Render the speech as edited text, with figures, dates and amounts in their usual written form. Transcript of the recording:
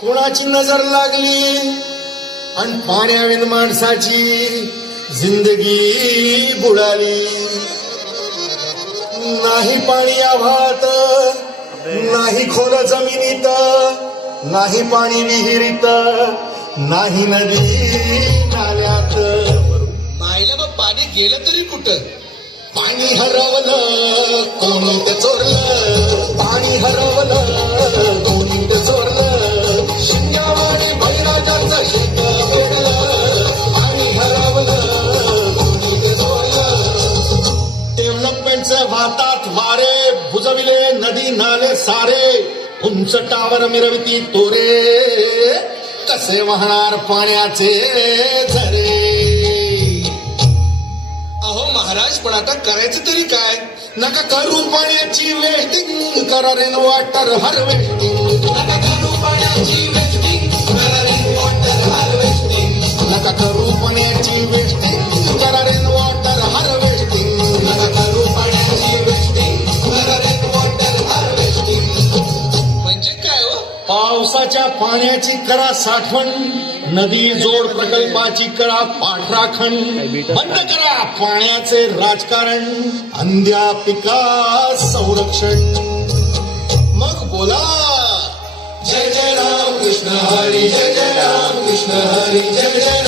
कोणाची नजर लागली आणि पाण्याविन माणसाची जिंदगी बुडाली. नाही पाणी आभाळात, नाही खोल जमिनीत, नाही पाणी विहिरीत, नाही नदी नाल्यात. मायला मग पाणी गेलं तरी कुठं? पाणी हरवलं कोणी ते चोरलं, पाणी हरवलं कोणी ते चोरलं. शिंग्यावाणी बैराजाचं शेत वेगळं, पाणी हरवलं कोणी ते चोरलं. डेव्हलपमेंटचे वाहतात वारे, बुजविले नदी नाले सारे. उंच टावर मिरविती तोरे, कसे वाहणार पाण्याचे झरे. अहो महाराज, पण आता करायचं तरी काय? नका करू पाण्याची वेस्टिंग, करा रेन वॉटर हार्वेस्टिंग. नका करू पाण्याची वेस्टिंग, करा रेन वॉटर हार्वेस्टिंग. नका करू पाण्याची वेस्टिंग, करा रेन वॉटर हार्वेस्टिंग. नका करू पाण्याची वेस्टिंग, करा रेन वॉटर हार्वेस्टिंग. म्हणजे काय हो? पावसाच्या पाण्याची करा साठवण, नदी जोड प्रकल्पाची करा पाठराखण. बंद करा पाण्याचे राजकारण, अंध्या पिका संरक्षण. मग बोला जय जय राम कृष्ण हरी, जय जय राम कृष्ण हरी, जय जय